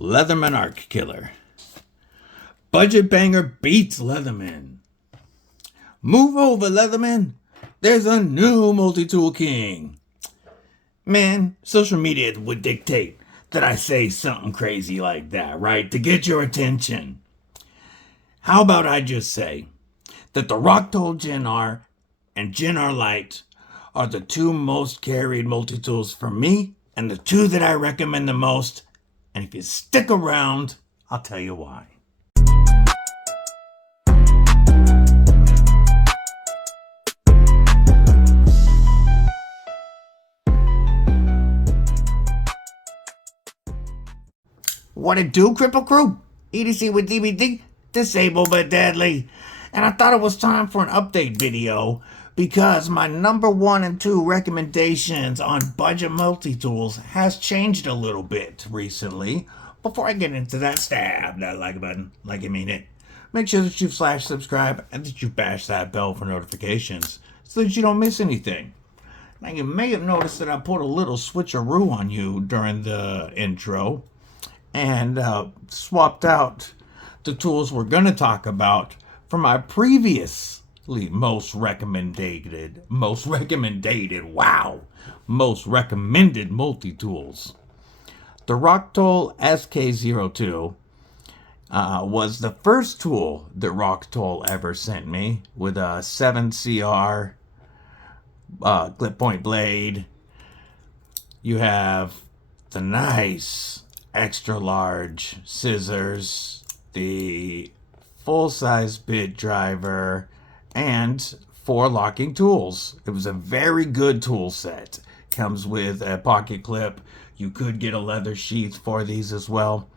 Leatherman Ark killer. Budget banger beats Leatherman. Move over, Leatherman. There's a new multi-tool king. Man, social media would dictate that I say something crazy like that, right? To get your attention. How about I just say that the Rocktol GenR and GenR Lite are the two most carried multi-tools for me and the two that I recommend the most. And if you stick around, I'll tell you why. What it do, Kripple Krew? EDCwithDBD, disabled but deadly. And I thought it was time for an update video because my number 1 and 2 recommendations on budget multi-tools has changed a little bit recently. Before I get into that, stab that like button like you mean it. Make sure that you /subscribe and that you bash that bell for notifications so that you don't miss anything. Now you may have noticed that I put a little switcheroo on you during the intro and swapped out the tools we're going to talk about from my previously most recommended multi-tools. The Rocktol SK02 was the first tool that Rocktol ever sent me with a 7CR clip point blade. You have the nice extra large scissors, the full-size bit driver, and 4 locking tools. It was a very good tool set. Comes with a pocket clip. You could get a leather sheath for these as well.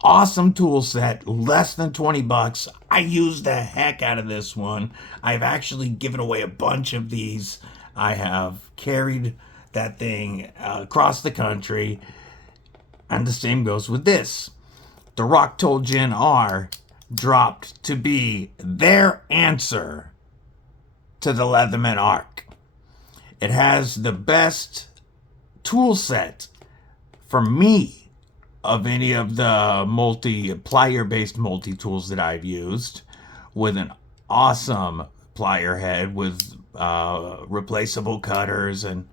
Awesome tool set, less than 20 bucks. I used the heck out of this one. I've actually given away a bunch of these. I have carried that thing across the country. And the same goes with this. The Rocktol GenR dropped to be their answer to the Leatherman Ark. It has the best tool set for me of any of the multi-plier based multi-tools that I've used, with an awesome plier head with replaceable cutters, and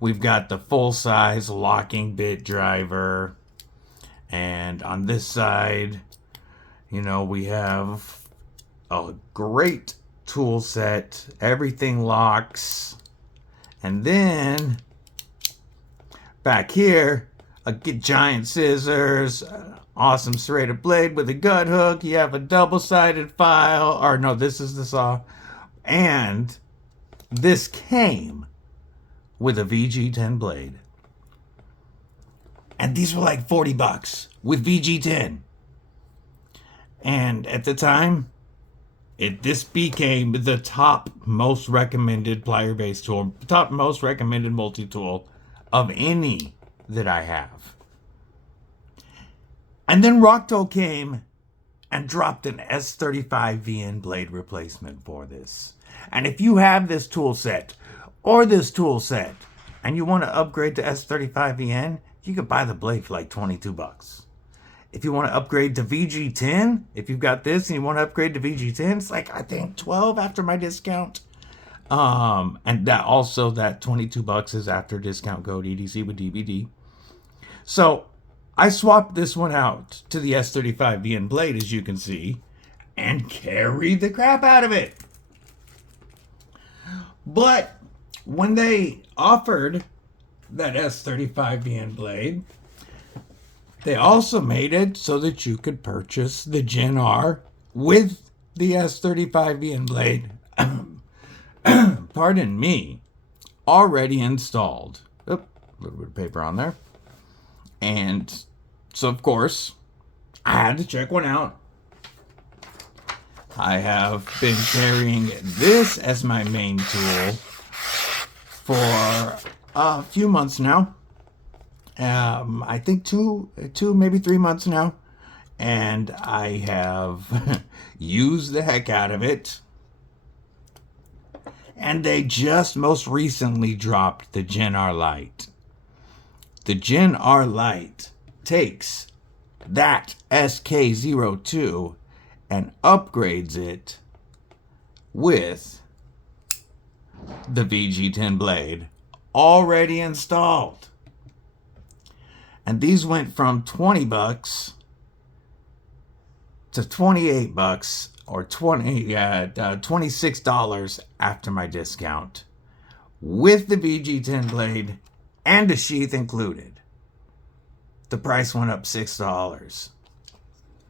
we've got the full-size locking bit driver. And on this side, you know, we have a great tool set. Everything locks. And then back here, a giant scissors, awesome serrated blade with a gut hook. You have a double-sided file. Or no, this is the saw. And this came with a VG10 blade. And these were like 40 bucks with VG10. And at the time, this became the top most recommended plier-based tool, top most recommended multi-tool of any that I have. And then Rocktol came and dropped an S35 VN blade replacement for this. And if you have this tool set, or this tool set, and you want to upgrade to S35 VN, you could buy the blade for like 22 bucks. If you want to upgrade to VG10, if you've got this and you want to upgrade to VG10, it's like, I think 12 after my discount. And that also, that 22 bucks is after discount code EDCwithDBD. So I swapped this one out to the S35 VN blade, as you can see, and carried the crap out of it. But when they offered that S35 VN blade, they also made it so that you could purchase the GenR with the S35 VN blade, pardon me, already installed. Oop, a little bit of paper on there. And so, of course, I had to check one out. I have been carrying this as my main tool for a few months now. I think two, maybe 3 months now. And I have used the heck out of it. And they just most recently dropped the GenR Lite. The GenR Lite takes that SK02 and upgrades it with the VG10 blade already installed. And these went from 20 bucks to 28 bucks or $26 after my discount, with the VG10 blade and a sheath included. The price went up $6.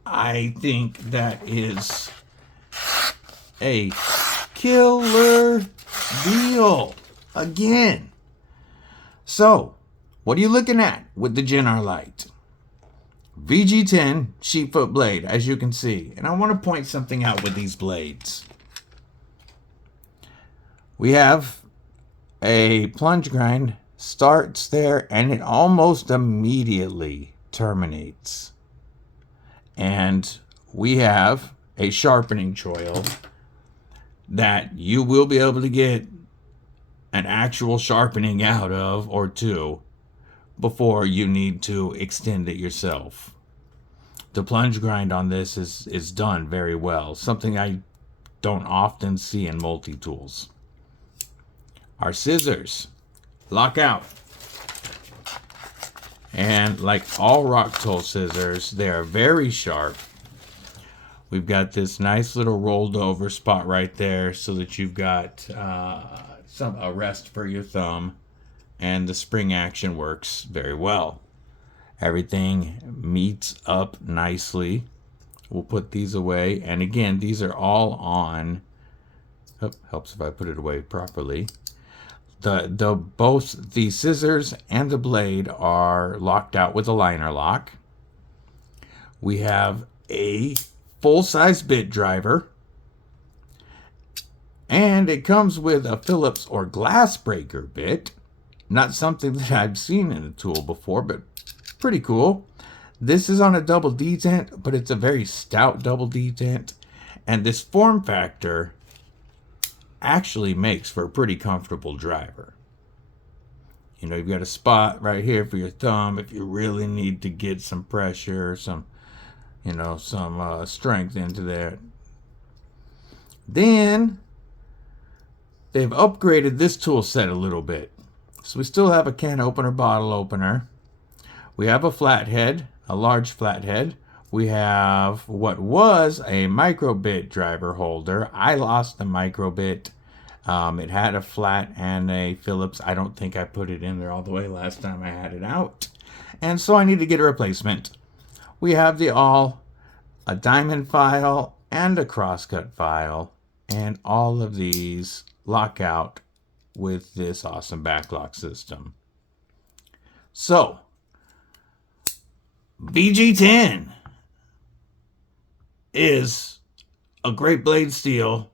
I think that is a killer deal again. So, what are you looking at with the GenR Lite? VG10 sheepfoot blade, as you can see. And I want to point something out with these blades. We have a plunge grind, starts there, and it almost immediately terminates. And we have a sharpening choil that you will be able to get an actual sharpening out of or two before you need to extend it yourself. The plunge grind on this is done very well, something I don't often see in multi-tools. Our scissors lock out, and like all Rocktol scissors, they are very sharp. We've got this nice little rolled over spot right there so that you've got a rest for your thumb, and the spring action works very well. Everything meets up nicely. We'll put these away, and again, these are all on. Oh, helps if I put it away properly. Both the scissors and the blade are locked out with a liner lock. We have a full-size bit driver, and it comes with a Phillips or glass breaker bit. Not something that I've seen in a tool before, but pretty cool. This is on a double detent, but it's a very stout double detent, and this form factor actually makes for a pretty comfortable driver. You know, you've got a spot right here for your thumb if you really need to get some pressure, some strength into that. Then they've upgraded this tool set a little bit. So we still have a can opener, bottle opener. We have a flathead, a large flathead. We have what was a microbit driver holder. I lost the microbit. It had a flat and a Phillips. I don't think I put it in there all the way last time I had it out. And so I need to get a replacement. We have a diamond file and a crosscut file. And all of these lock out with this awesome backlock system. So, VG10 is a great blade steel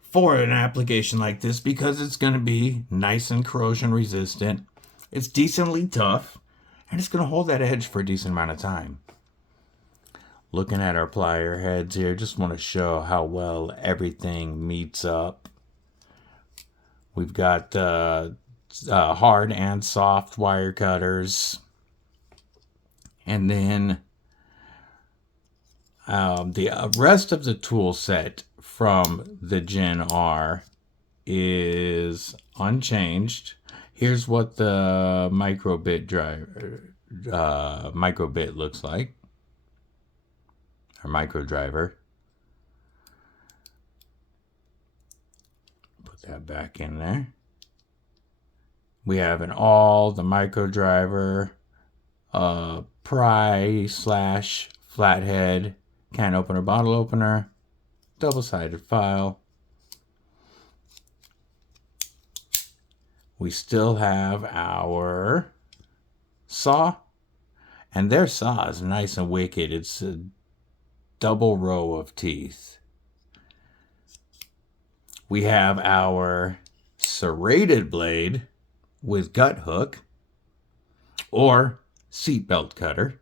for an application like this because it's going to be nice and corrosion resistant. It's decently tough, and it's going to hold that edge for a decent amount of time. Looking at our plier heads here, just want to show how well everything meets up. We've got hard and soft wire cutters. And then the rest of the tool set from the GenR is unchanged. Here's what the microbit looks like, or micro driver. Put that back in there. We have the micro driver, pry / flathead, can opener, bottle opener, double-sided file. We still have our saw, and their saw is nice and wicked. It's a double row of teeth. We have our serrated blade with gut hook or seatbelt cutter.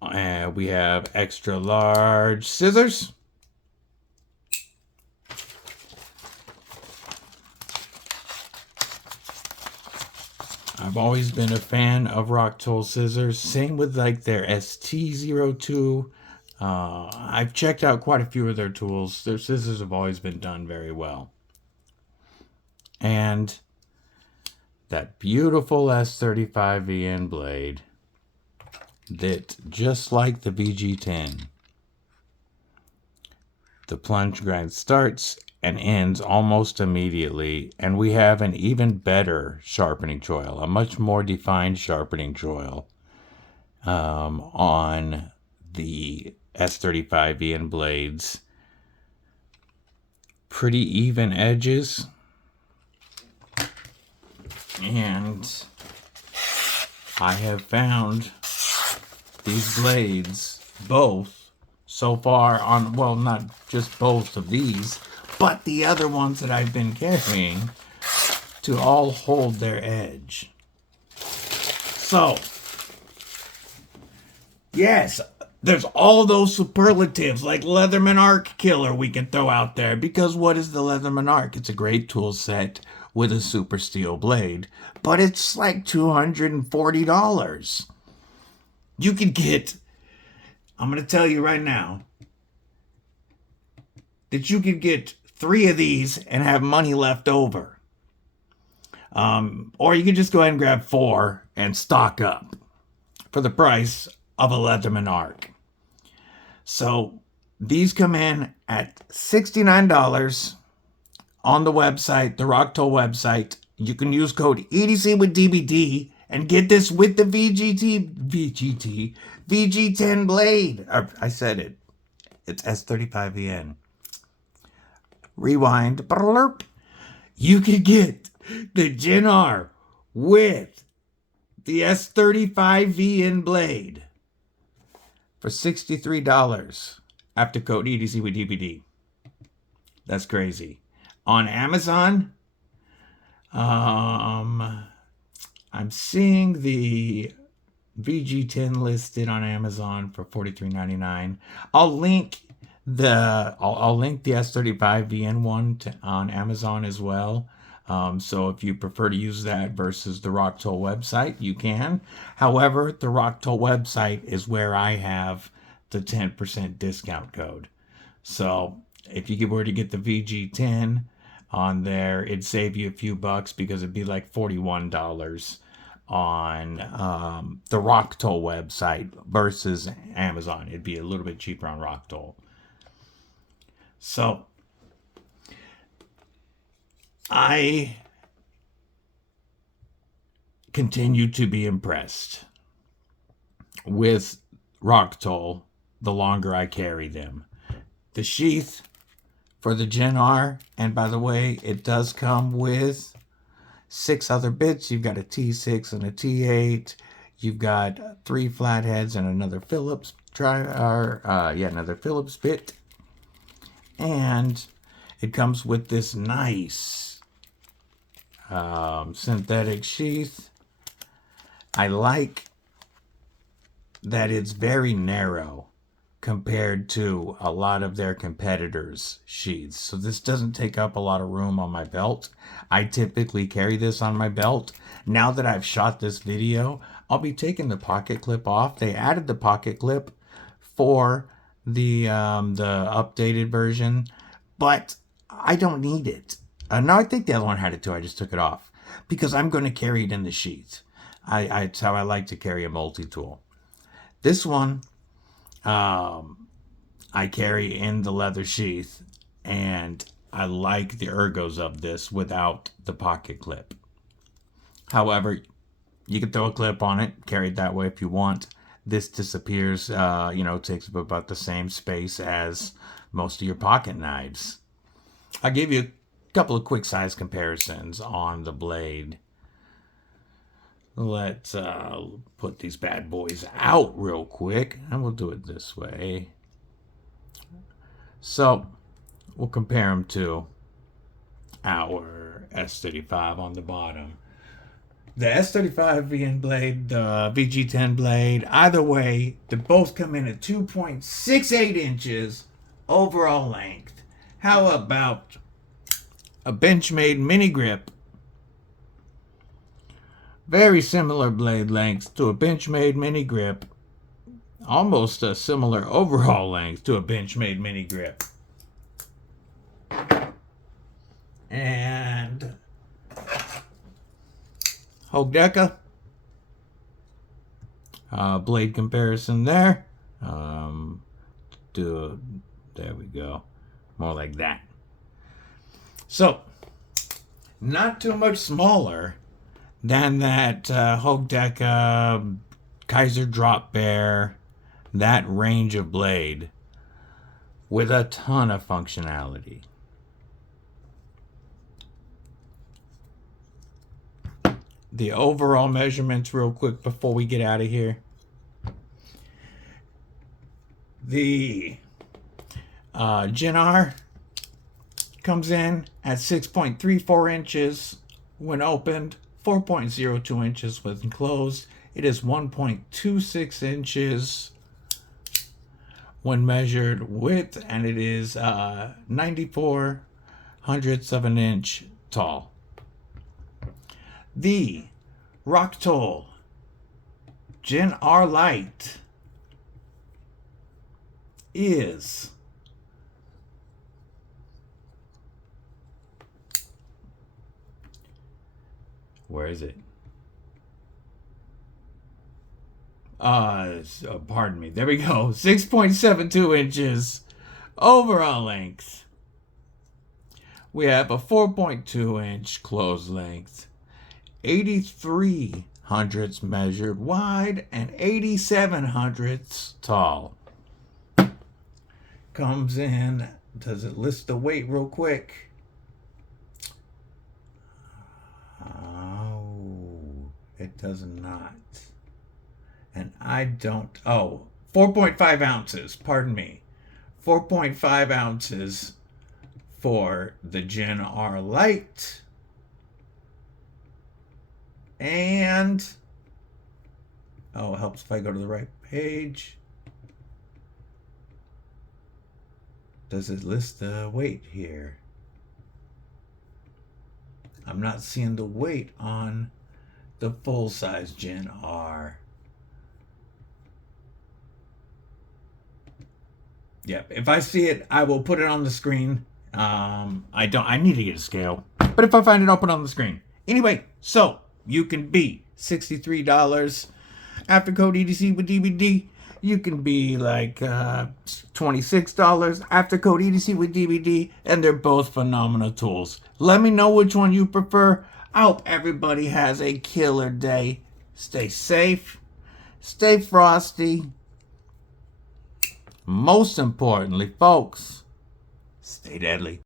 And we have extra large scissors. I've always been a fan of Rocktol scissors. Same with like their ST02. I've checked out quite a few of their tools. Their scissors have always been done very well. And that beautiful S35VN blade that, just like the VG10, the plunge grind starts and ends almost immediately, and we have an even better sharpening choil, a much more defined sharpening choil on the S35VN blades. Pretty even edges, and I have found these blades both so far on, well, not just both of these, but the other ones that I've been carrying, to all hold their edge. So, yes, there's all those superlatives like Leatherman Ark killer we can throw out there, because what is the Leatherman Ark? It's a great tool set with a super steel blade, but it's like $240. You could get, I'm going to tell you right now, that you could get 3 of these and have money left over. Or you could just go ahead and grab 4 and stock up for the price of a Leatherman Ark. So these come in at $69 on the website, the Rocktol website. You can use code EDCwithDBD and get this with the VG10 blade. I said it. It's S35VN. Rewind. Blurp. You can get the GenR with the S35VN blade for $63 after code EDCwithDBD. That's crazy. On Amazon, I'm seeing the VG10 listed on Amazon for $43.99. I'll link the S35VN one on Amazon as well. So if you prefer to use that versus the Rocktol website, you can. However, the Rocktol website is where I have the 10% discount code. So if you were to get the VG10 on there, it'd save you a few bucks, because it'd be like $41 on the Rocktol website versus Amazon. It'd be a little bit cheaper on Rocktol. So I continue to be impressed with Rocktol the longer I carry them. The sheath for the GenR, and by the way, it does come with 6 other bits. You've got a T6 and a T8. You've got 3 flatheads and another Phillips another Phillips bit. And it comes with this nice synthetic sheath. I like that it's very narrow compared to a lot of their competitors' sheaths. So this doesn't take up a lot of room on my belt. I typically carry this on my belt. Now that I've shot this video, I'll be taking the pocket clip off. They added the pocket clip for the updated version, but I don't need it. No, I think the other one had it too. I just took it off because I'm going to carry it in the sheath. It's how I like to carry a multi-tool. This one, I carry in the leather sheath, and I like the ergos of this without the pocket clip. However, you can throw a clip on it, carry it that way if you want. This disappears, takes up about the same space as most of your pocket knives. I'll give you a couple of quick size comparisons on the blade. Let's put these bad boys out real quick, and we'll do it this way. So we'll compare them to our S35 on the bottom. The S35VN blade, the VG10 blade, either way, they both come in at 2.68 inches overall length. How about a Benchmade mini grip Very similar blade lengths to a Benchmade mini grip. Almost a similar overall length to a Benchmade mini grip. And Hogdeka. Blade comparison there. There we go. More like that. So, not too much smaller than that Hogdeka Kaiser Drop Bear, that range of blade, with a ton of functionality. The overall measurements real quick before we get out of here. The GenR comes in at 6.34 inches when opened, 4.02 inches when closed. It is 1.26 inches when measured width, and it is 94 hundredths of an inch tall. The Rocktol GenR Lite is where is it? Pardon me. There we go. 6.72 inches overall length. We have a 4.2 inch closed length, 83 hundredths measured wide, and 87 hundredths tall. Comes in, does it list the weight real quick? Oh, it does not. And I don't, 4.5 ounces, pardon me. 4.5 ounces for the GenR Lite. And, it helps if I go to the right page. Does it list the weight here? I'm not seeing the weight on the full-size GenR. Yep, if I see it, I will put it on the screen. I need to get a scale, but if I find it, I'll put it on the screen. Anyway, so you can be $63 after code EDCwithDBD. You can be like $26 after code EDCwithDBD, and they're both phenomenal tools. Let me know which one you prefer. I hope everybody has a killer day. Stay safe, stay frosty. Most importantly, folks, stay deadly.